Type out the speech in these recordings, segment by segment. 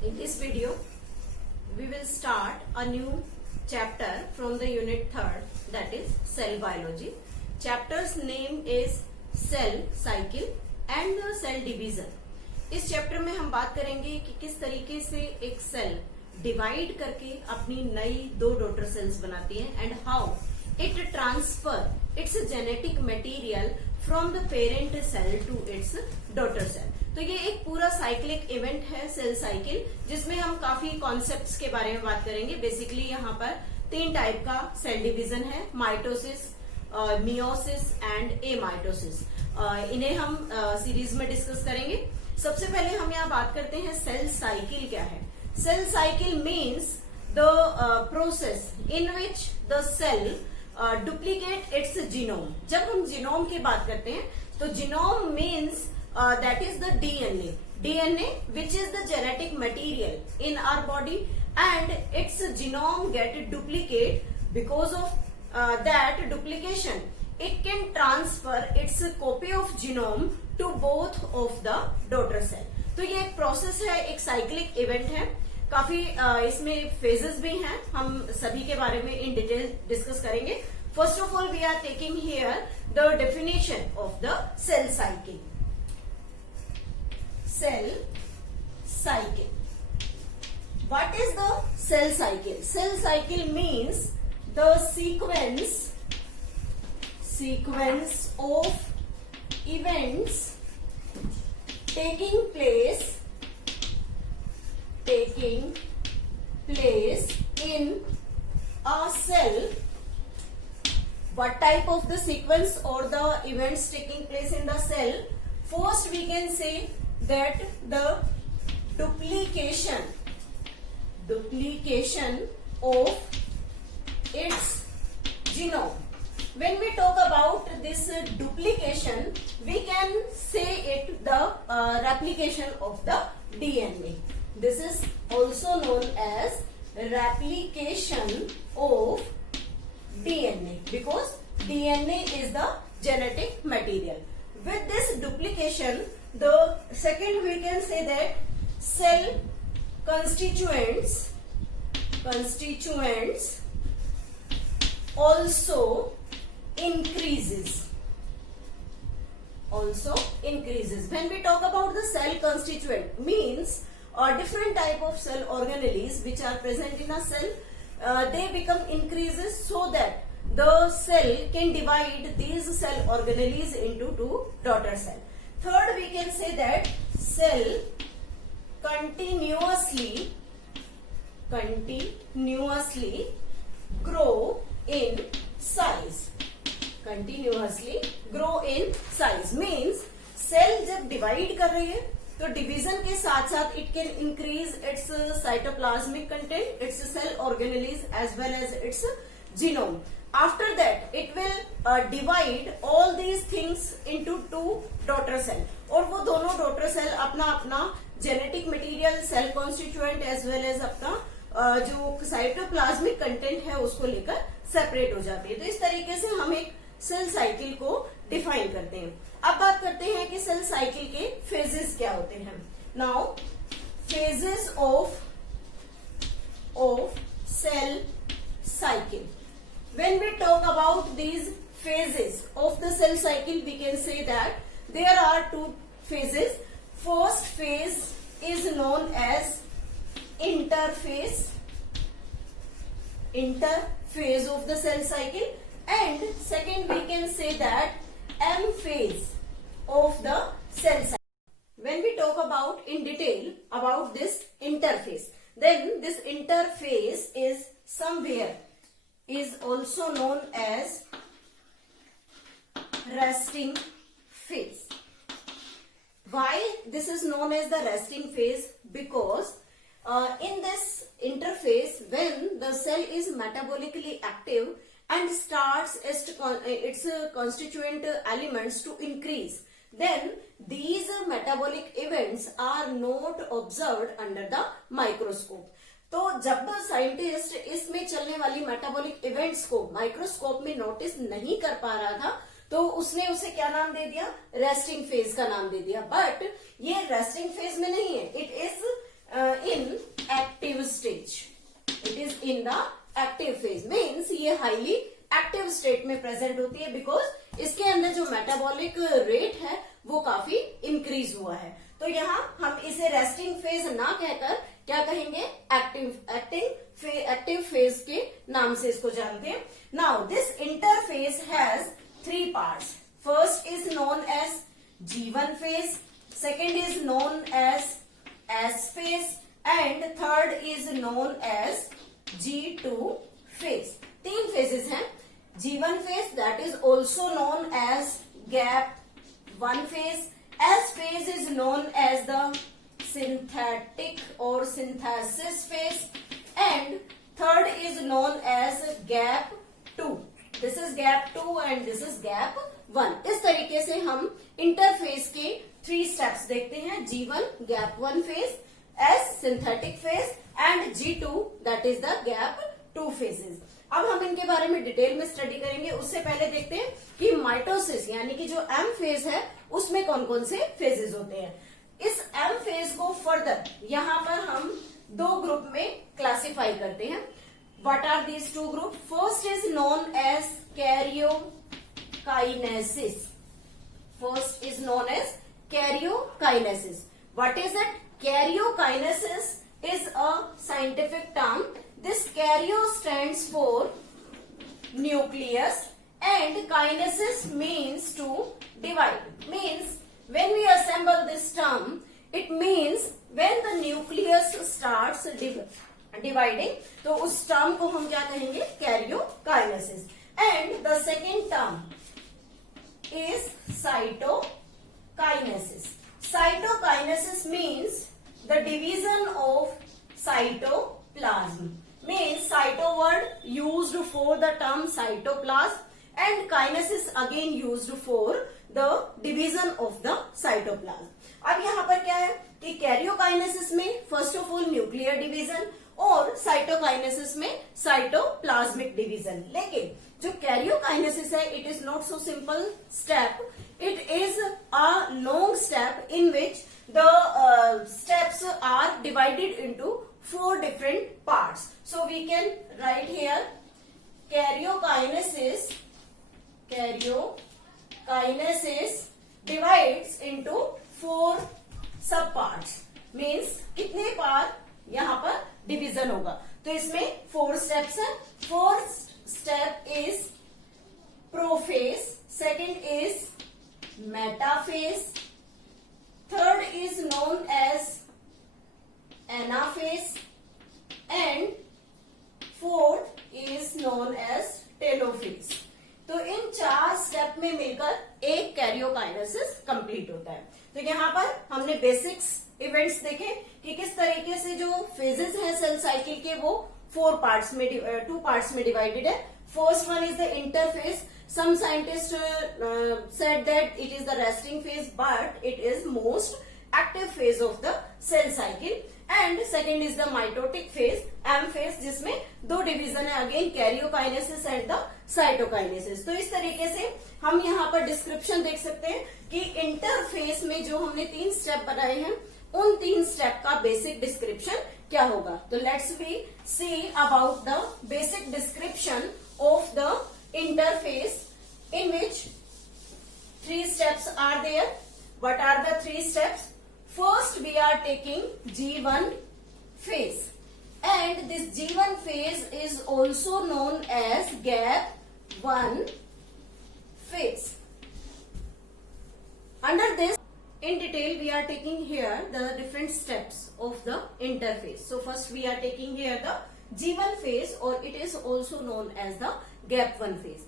In this video, we will start a new chapter from the unit 3rd, that is cell biology. Chapter's name is cell cycle and cell division. इस chapter में हम बात करेंगे कि किस तरीके से एक सेल डिवाइड करके अपनी नई दो डॉटर सेल्स बनाती है and how it transfer its genetic material from the parent cell to its daughter cell. तो ये एक पूरा साइक्लिक इवेंट है सेल साइकिल, जिसमें हम काफी कॉन्सेप्ट्स के बारे में बात करेंगे. बेसिकली यहाँ पर 3 टाइप का सेल डिवीजन है, माइटोसिस, मियोसिस एंड एमाइटोसिस. इन्हें हम सीरीज में डिस्कस करेंगे. सबसे पहले हम यहाँ बात करते हैं सेल साइकिल क्या है. Cell cycle means the process in which the cell duplicate its genome. जब हम जीनोम की बात करते हैं तो genome means that is the DNA which is the genetic material in our body, and its genome get duplicate. Because of that duplication, it can transfer its copy of genome to both of the daughter cell. तो ये एक process है, एक cyclic event है. काफी इसमें phases भी हैं, हम सभी के बारे में इन डिटेल डिस्कस करेंगे. First of all we are taking here the definition of the cell cycle. Cell cycle. What is the cell cycle? Cell cycle means the sequence of events taking place in a cell. What type of the sequence or the events taking place in the cell? First we can say that the duplication of its genome. When we talk about this duplication, we can say it the replication of the DNA. This is also known as replication of DNA, because DNA is the genetic material. With this duplication, the second we can say that cell constituents also increases. When we talk about the cell constituent, means a different type of cell organelles which are present in a cell, they become increases so that the cell can divide these cell organelles into 2 daughter cells. Third, we can say that cell continuously grow in size. Means cell जब divide कर रही है तो division के साथ साथ it can increase its cytoplasmic content, its cell organelles as well as its genome. After that, it will divide all these things into 2 daughter cell, और वो दोनों daughter cell अपना अपना genetic material, cell constituent as well as अपना जो cytoplasmic content है उसको लेकर separate हो जाती है. तो इस तरीके से हम एक cell cycle को define करते हैं. अब बात करते हैं कि cell cycle के phases क्या होते हैं. Now, phases of cell cycle. When we talk about these phases of the cell cycle, we can say that there are 2 phases. First phase is known as interphase of the cell cycle, and second we can say that M phase of the cell cycle. When we talk about in detail about this interphase, then this interphase is also known as resting phase. Why this is known as the resting phase? Because in this interphase, when the cell is metabolically active and starts its constituent elements to increase, then these metabolic events are not observed under the microscope. तो जब scientist इसमें चलने वाली metabolic events को microscope में notice नहीं कर पा रहा था, तो उसने उसे क्या नाम दे दिया? रेस्टिंग फेज का नाम दे दिया. बट ये रेस्टिंग फेज में नहीं है, इट इज इन में प्रेजेंट होती है, बिकॉज इसके अंदर जो मेटाबॉलिक रेट है वो काफी इंक्रीज हुआ है। तो यहाँ हम इसे रेस्टिंग फेज ना कहकर क्या कहेंगे, एक्टिव फेज के नाम से इसको जानते हैं। Now this interphase has 3 parts. First is known as G1 phase, second is known as S phase and third is known as G2 phase. 3 phases हैं। G1 phase that is also known as gap 1 phase. S phase is known as the synthetic or synthesis phase and third is known as gap 2. This is gap 2 and this is gap 1. इस तरीके से हम interphase के 3 steps देखते हैं। G1 gap 1 phase, S synthetic phase and G2 that is the gap 2 phases. अब हम इनके बारे में डिटेल में स्टडी करेंगे। उससे पहले देखते हैं कि माइटोसिस यानी कि जो M फेज है उसमें कौन कौन से फेजेस होते हैं। इस M फेज को फर्दर यहाँ पर हम 2 ग्रुप में क्लासिफाई करते हैं। What are these 2 groups? First is known as karyokinesis. First is known as karyokinesis. What is it? Karyokinesis is a scientific term. This karyo stands for nucleus and kinesis means to divide. Means when we assemble this term, it means when the nucleus starts dividing, तो उस term को हम क्या कहेंगे, karyokinesis. And the second term is cytokinesis. Cytokinesis means the division of cytoplasm. Means cyto word used for the term cytoplasm and kinesis again used for the division of the cytoplasm. अब यहाँ पर क्या है कि karyokinesis में first of all nuclear division और cytokinesis में cytoplasmic division. लेकिन जो कैरियोकाइनेसिस है it is not so simple step, it is a long step in which the steps are divided into 4 different parts. So we can write here karyokinesis divides into 4 sub parts. Means कितने बार यहाँ पर division होगा। तो इसमें 4 steps हैं। First step is prophase, second is metaphase, third is known as anaphase and fourth is known as telophase. तो इन 4 step में मिलकर एक कैरियोकाइनेसिस कंप्लीट होता है। तो यहाँ पर हमने बेसिक्स इवेंट्स देखे कि किस तरीके से जो फेजेस हैं सेल साइकिल के वो 2 पार्ट्स में डिवाइडेड है। First one is the interphase. Some scientist said that it is the resting phase but it is most active phase of the cell cycle. And second is the mitotic phase, M phase, जिसमें 2 division है again karyokinesis and the cytokinesis. तो इस तरीके से हम यहाँ पर description देख सकते हैं कि इंटरफेज में जो हमने 3 स्टेप बनाए हैं उन 3 स्टेप का बेसिक डिस्क्रिप्शन क्या होगा। तो let's we see about the basic description of the interphase in which 3 steps are there. What are the 3 steps? First we are taking G1 phase and this G1 phase is also known as gap 1 phase. Under this in detail we are taking here the different steps of the interface. So first we are taking here the G1 phase or it is also known as the gap 1 phase.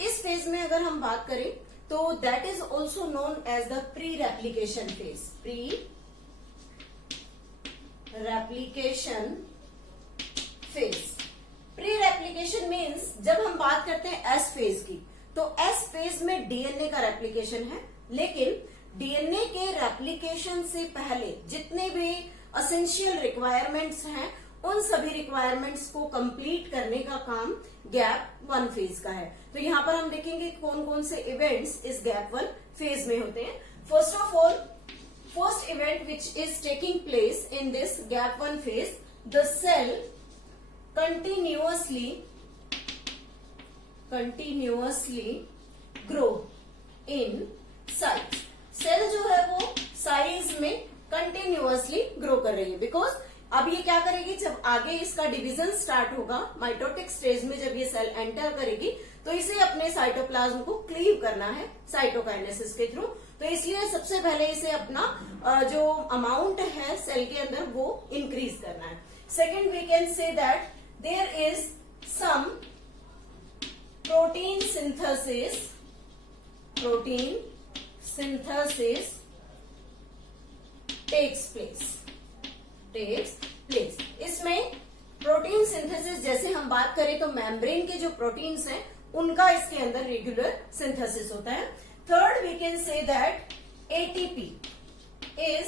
इस phase में अगर हम बात करें तो that is also known as the pre-replication phase. Pre-replication phase. Pre-replication means जब हम बात करते हैं S फेज की तो S फेज में DNA का रेप्लिकेशन है, लेकिन DNA के रेप्लिकेशन से पहले जितने भी असेंशियल रिक्वायरमेंट्स हैं उन सभी रिक्वायरमेंट्स को कंप्लीट करने का काम गैप 1 फेज का है। तो यहाँ पर हम देखेंगे कौन कौन से इवेंट्स इस गैप 1 फेज में होते हैं। First of all, first event which is taking place in this gap 1 phase, the cell continuously grow in size. Cell जो है वो साइज में कंटिन्यूअसली ग्रो कर रही है, बिकॉज अब ये क्या करेगी, जब आगे इसका डिवीजन स्टार्ट होगा माइटोटिक स्टेज में, जब ये सेल एंटर करेगी तो इसे अपने साइटोप्लाज्म को क्लीव करना है साइटोकाइनेसिस के थ्रू। तो इसलिए सबसे पहले इसे अपना जो अमाउंट है सेल के अंदर वो इंक्रीज करना है। Second, we can say that there is some protein synthesis takes place। इसमें प्रोटीन सिंथेसिस, जैसे हम बात करें तो मेम्ब्रेन के जो प्रोटीन्स हैं उनका इसके अंदर रेगुलर सिंथेसिस होता है। Third, we can say that ATP is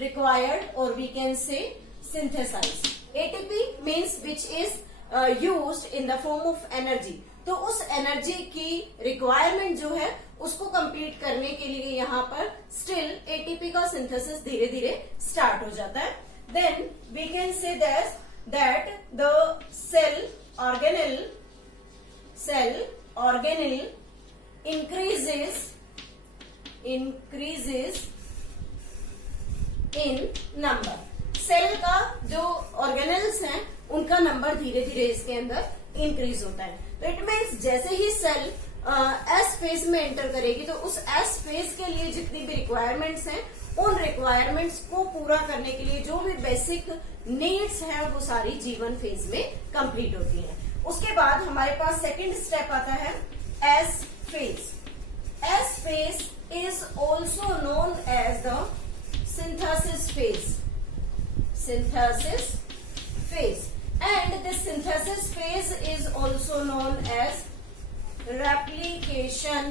required और we can say synthesise. ATP means which is used in the form of energy. तो उस एनर्जी की रिक्वायरमेंट जो है उसको कंप्लीट करने के लिए यहाँ पर स्टिल एटीपी का सिंथेसिस धीरे धीरे स्टार्ट हो जाता है। Then we can say that the cell organelle increases in number। Cell का जो ऑर्गेनेल्स हैं उनका नंबर धीरे धीरे इसके अंदर इंक्रीज होता है। तो इट मीन्स जैसे ही सेल एस फेज में एंटर करेगी तो उस एस फेज के लिए जितनी भी रिक्वायरमेंट्स हैं उन रिक्वायरमेंट्स को पूरा करने के लिए जो भी बेसिक नीड्स हैं वो सारी G1 फेज में कंप्लीट होती हैं। उसके बाद हमारे पास सेकेंड स्टेप आता है S phase. S phase is also known as the synthesis phase and this synthesis phase is also known as replication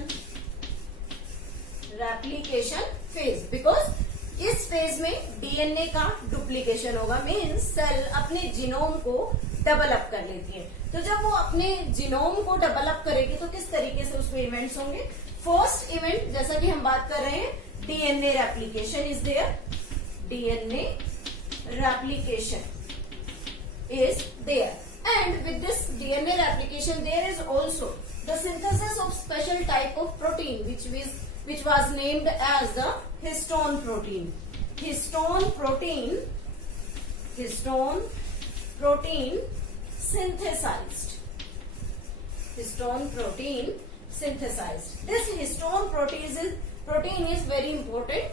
phase because इस फेज में डीएनए का डुप्लीकेशन होगा, मीन्स सेल अपने जीनोम को डेवलप कर लेती है। तो जब वो अपने जीनोम को डेवलप करेगी तो किस तरीके से उसमें इवेंट्स होंगे। फर्स्ट इवेंट जैसा कि हम बात कर रहे हैं DNA replication is there, DNA replication is there, and with this DNA replication there is also the synthesis of special type of protein which was named as the histone protein synthesized। This histone protein is very important।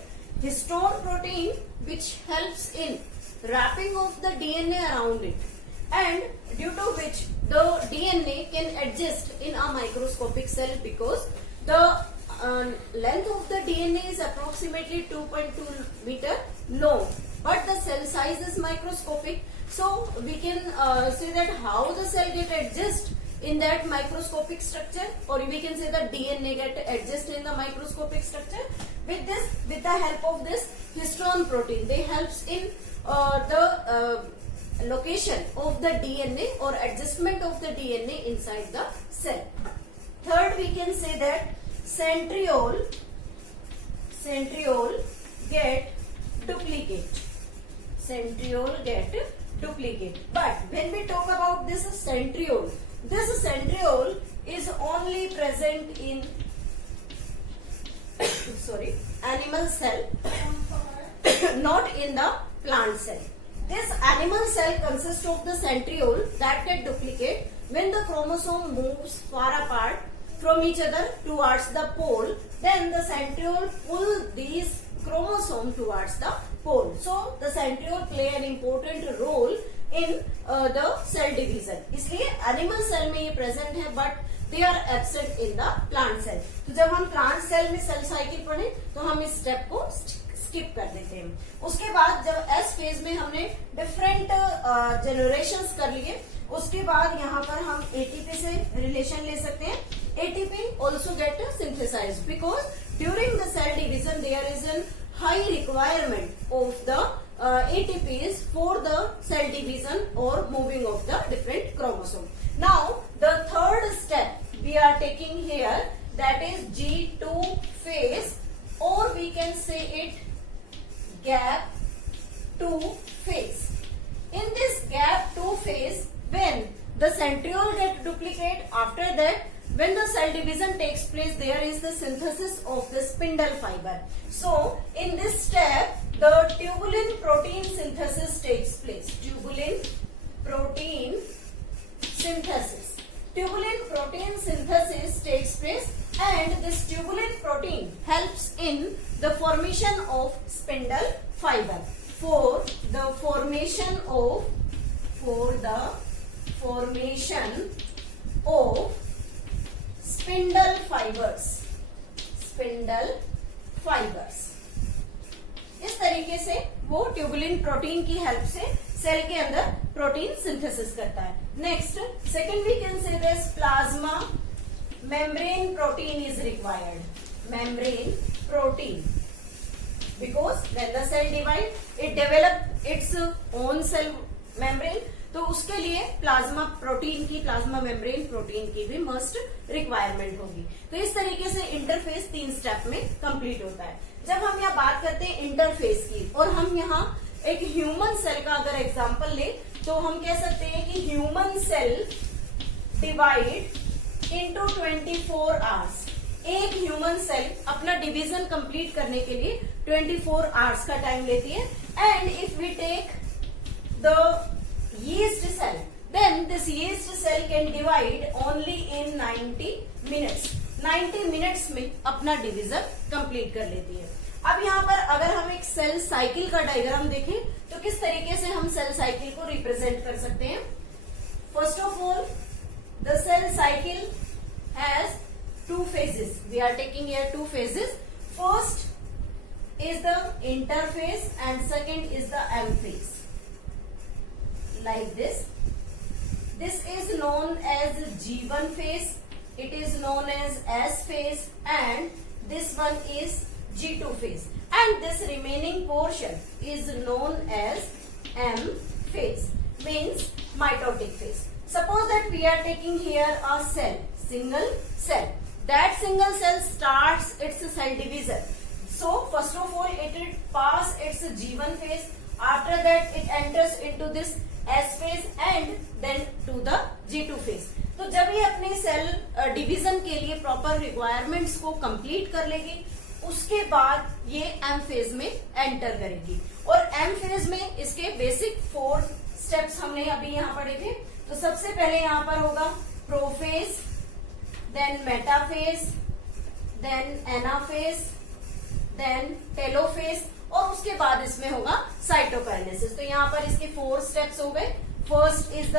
Histone protein which helps in wrapping of the DNA around it and due to which the DNA can adjust in a microscopic cell because the length of the DNA is approximately 2.2 meter long but the cell size is microscopic, so we can say that how the cell get adjust in that microscopic structure, or we can say that DNA get adjust in the microscopic structure with the help of this histone protein। They helps in the location of the DNA or adjustment of the DNA inside the cell। Third, we can say that centriole get duplicate। But when we talk about this centriole is only present in animal cell not in the plant cell। This animal cell consists of the centriole that get duplicate when the chromosome moves far apart from each other towards the pole, then the centriole pull these chromosome towards the pole। So the centriole play an important role in the cell division। इसलिए animal cell में ये present है but they are absent in the plant cell। तो जब हम plant cell में cell cycle पढ़े तो हम इस step को स्किप कर देते हैं। उसके बाद जब एस फेज में हमने डिफरेंट जनरेशंस कर लिए, उसके बाद यहाँ पर हम एटीपी से रिलेशन ले सकते हैं। ATP also get synthesised because during the cell division there is an high requirement of the ATPs for the cell division or moving of the different chromosome। Now the third step we are taking here, that is G2 phase, or we can say it gap 2 phase। In this gap 2 phase, when the centriole get duplicate. After that, when the cell division takes place, there is the synthesis of the spindle fiber. So in this step, the tubulin protein synthesis takes place. Tubulin protein synthesis. Tubulin protein synthesis takes place, and this tubulin protein helps in the formation of spindle fiber. For the formation of spindle fibers. इस तरीके से वो tubulin protein की help से cell के अंदर protein synthesis करता है. Next, second we can say this plasma membrane protein is required. Membrane protein, because when the cell divide it develop its own cell membrane, तो उसके लिए प्लाज्मा मेम्ब्रेन प्रोटीन की भी मस्ट रिक्वायरमेंट होगी. तो इस तरीके से इंटरफेस 3 स्टेप में कंप्लीट होता है. जब हम यहाँ बात करते हैं इंटरफेस की, और हम यहाँ एक ह्यूमन सेल का अगर एग्जांपल ले, तो हम कह सकते हैं कि human cell divide into 24 hours. एक ह्यूमन सेल अपना डिवीजन कंप्लीट करने के लिए 24 आवर्स का टाइम लेती है. And if we take the yeast cell, then this yeast cell can divide only in 90 minutes. 90 minutes में अपना डिवीजन कंप्लीट कर लेती है. अब यहाँ पर अगर हम एक सेल साइकिल का डायग्राम देखें, तो किस तरीके से हम सेल साइकिल को रिप्रेजेंट कर सकते हैं. First of all, the cell cycle has 2 phases. We are taking here 2 phases. First is the interphase and second is the M phase. Like this. This is known as G1 phase. It is known as S phase, and this one is G2 phase. And this remaining portion is known as M phase, means mitotic phase. Suppose that we are taking here a cell, single cell. That single cell starts its cell division. So first of all, it will pass its G1 phase. After that, it enters into this S phase and then to the G2 phase. तो जब ये अपने cell division के लिए proper requirements को complete कर लेगी, उसके बाद ये एम फेज में एंटर करेगी. और एम फेज में इसके बेसिक 4 स्टेप्स हमने अभी यहाँ पढ़े थे. तो सबसे पहले यहाँ पर होगा prophase, then metaphase, then anaphase, then telophase, और उसके बाद इसमें होगा साइटोकाइनेसिस. तो यहाँ पर इसके 4 स्टेप्स हो गए. First is the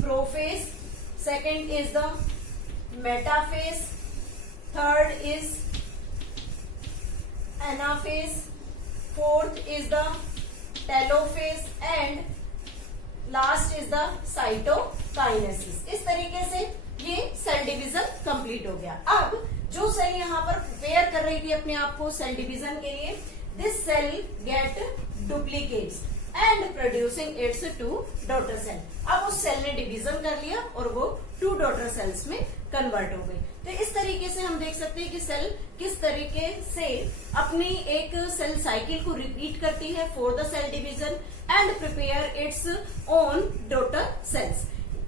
prophase, second is the metaphase, third is anaphase, fourth is the telophase, and last is the cytokinesis. इस तरीके से ये सेल डिवीजन कंप्लीट हो गया. अब जो सेल यहाँ पर प्रिपेयर कर रही थी अपने आप को सेल डिवीजन के लिए, this cell get duplicates and producing its 2 daughter cell. अब उस सेल ने डिवीजन कर लिया और वो 2 daughter cells में कन्वर्ट हो गई. तो इस तरीके से हम देख सकते हैं कि सेल किस तरीके से अपनी एक सेल साइकिल को रिपीट करती है for the cell division and prepare its own daughter cells.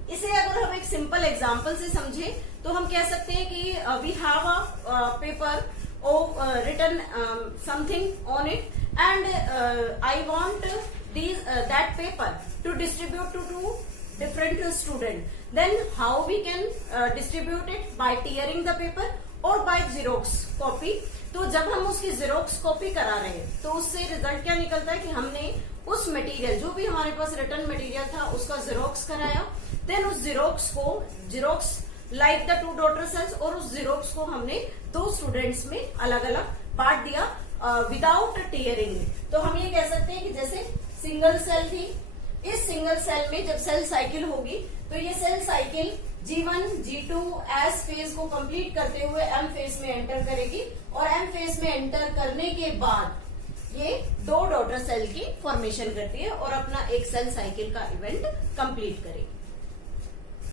इसे अगर हम एक सिंपल एग्जांपल से समझे, तो हम कह सकते हैं कि we have a paper written something on it, and I want that paper to distribute to 2 different students. Then how we can distribute it? By tearing the paper or by Xerox copy. तो जब हम उसकी Xerox copy करा रहे हैं, तो उससे result क्या निकलता है कि हमने उस मटेरियल, जो भी हमारे पास रिटर्न मटेरियल था, उसका Xerox कराया. देन उस Xerox like the 2 daughter cells, और उस Xerox को हमने 2 स्टूडेंट्स में अलग अलग बांट दिया विदाउट टीयरिंग. तो हम ये कह सकते हैं कि जैसे सिंगल सेल थी, इस सिंगल सेल में जब सेल साइकिल होगी, तो ये cell cycle G1, G2, S phase को कंप्लीट करते हुए M फेज में एंटर करेगी, और M फेज में एंटर करने के बाद ये 2 डॉटर सेल की फॉर्मेशन करती है और अपना एक सेल साइकिल का इवेंट कंप्लीट करेगी.